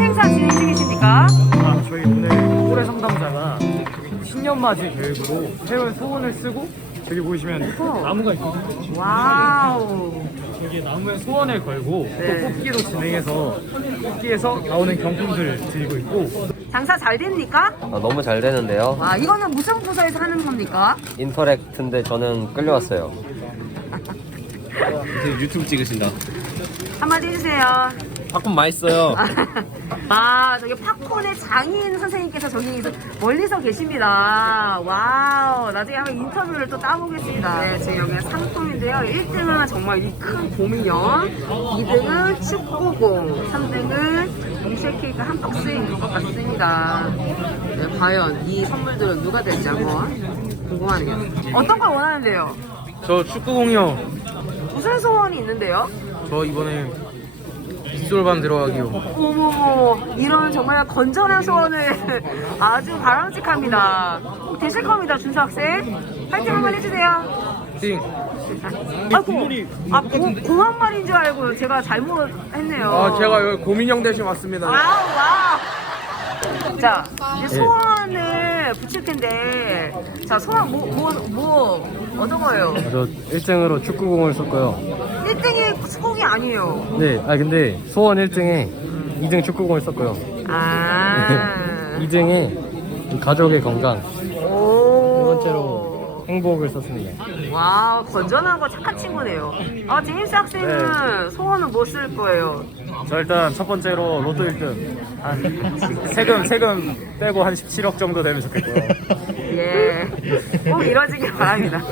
행사 진행 중이십니까? 아, 저희 오늘 올해 상담자가 신년맞이 계획으로 세운 소원을 쓰고 저기 보시면 나무가 있거든요. 와우. 저기 나무에 소원을 걸고 네. 또 뽑기도 진행해서 뽑기에서 나오는 경품들을 드리고 있고 장사 잘 됩니까? 아, 너무 잘 되는데요. 와, 이거는 무슨 부서에서 하는 겁니까? 인터랙트인데 저는 끌려왔어요. 유튜브 찍으신다. 한마디 해주세요. 팝콘 맛있어요. 아, 저기 팝콘의 장인 선생님께서 저기 멀리서 계십니다. 와우. 나중에 한번 인터뷰를 또 따보겠습니다. 네, 지금 여기는 상품인데요. 1등은 정말 이큰 봄인형, 2등은 축구공, 3등은 동시에 케이크 한 박스인 것 같습니다. 네, 과연 이 선물들은 누가 될지 한번 궁금하네요. 어떤 걸 원하는데요? 저 축구공이요. 무슨 소원이 있는데요? 저 이번에 빗솔반 들어가기요. 어머머 이런 정말 건전한 소원을 아주 바람직합니다 꼭 되실 겁니다 준수 학생 파이팅 한번 해주세요 띵. 아이고 아 고, 공항 말인 줄 알고 제가 잘못했네요 아 제가 여기 고민형 대신 왔습니다. 와우 와우 자 이제 소원을 붙일 텐데 자 소원 뭐 뭐 뭐 어떤 거예요? 저 1등으로 축구공을 썼고요. 1등이 수공이 아니에요 네, 아 근데 소원 1등에 2등 축구공을 썼고요. 아 2등에 가족의 건강, 오. 두 번째로 행복을 썼습니다. 와 건전하고 착한 친구네요. 아 제임스 학생은 소원은 뭐 쓸 거예요? 저 일단 첫 번째로 로또 1등 한 세금 세금 빼고 한 17억 정도 되면 좋겠고요. 예, 꼭 이뤄지길 바랍니다.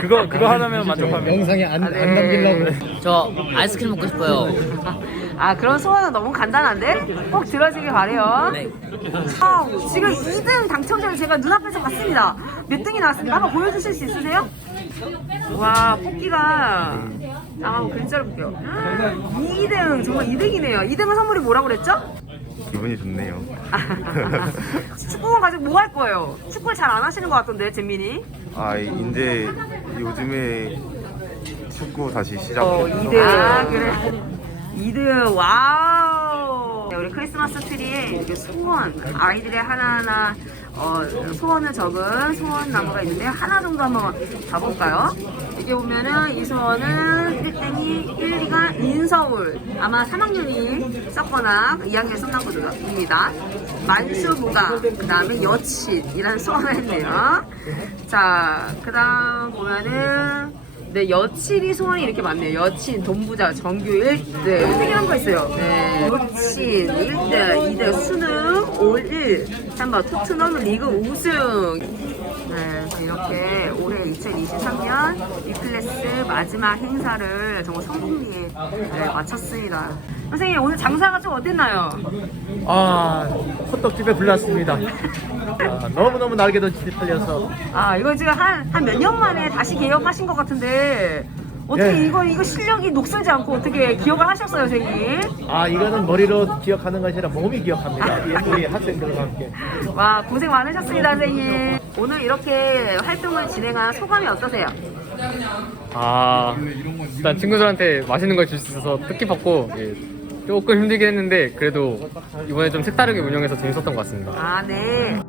그거 그거 하나면 만족합니다. 영상에 안, 아, 네. 저 아이스크림 먹고 싶어요. 아 그런 소원은 너무 간단한데 꼭 들어지길 바래요. 네. 아, 지금 2등 당첨자를 제가 눈앞에서 봤습니다. 몇 등이 나왔습니까? 한번 보여주실 수 있으세요? 와 뽑기가 아 한번 글자를 볼게요. 2등 정말 2등이네요. 2등은 선물이 뭐라고 그랬죠? 기분이 좋네요. 축구공 가지고 뭐 할 거예요? 축구를 잘 안 하시는 것 같던데 재민이. 아 이제 요즘에 축구 다시 어 시작해서 2등. 아 그래. 2등 와우. 네, 우리 크리스마스 트리에 이렇게 소원 아이들의 하나하나 어, 소원을 적은 소원 나무가 있는데 하나 정도 한번 봐볼까요? 여기 보면은 이 소원은 1등이 1, 2가 인서울 아마 3학년이 썼거나 2학년 썼나 보입니다. 만수무가 그 다음에 여친이라는 소원을 했네요. 자, 그 다음 보면은 네, 여친이 소원이 이렇게 많네요. 여친, 돈부자, 정규 1등. 1등이라는 거 있어요. 네. 여친, 1등, 2등, 수능, 올 1. 3번, 토트넘 리그 우승. 네, 이렇게 올해 2023년 위클래스 마지막 행사를 정말 성공리에 네, 마쳤습니다. 선생님, 오늘 장사가 좀 어땠나요? 아 호떡집에 불났습니다. 아, 너무 너무 날개도 잘 팔려서 아, 이거 지금 한, 한 몇 년 만에 다시 개업하신 것 같은데, 어떻게 예. 이거, 이거 실력이 녹슬지 않고 어떻게 기억을 하셨어요, 선생님? 아 이거는 머리로 기억하는 것이 아니라 몸이 기억합니다. 우리 학생들과 함께. 와, 고생 많으셨습니다, 선생님. 오늘 이렇게 활동을 진행한 소감이 어떠세요? 아, 일단 친구들한테 맛있는 걸 줄 수 있어서 뜻깊었고 예, 조금 힘들긴 했는데 그래도 이번에 좀 색다르게 운영해서 재밌었던 것 같습니다. 아, 네.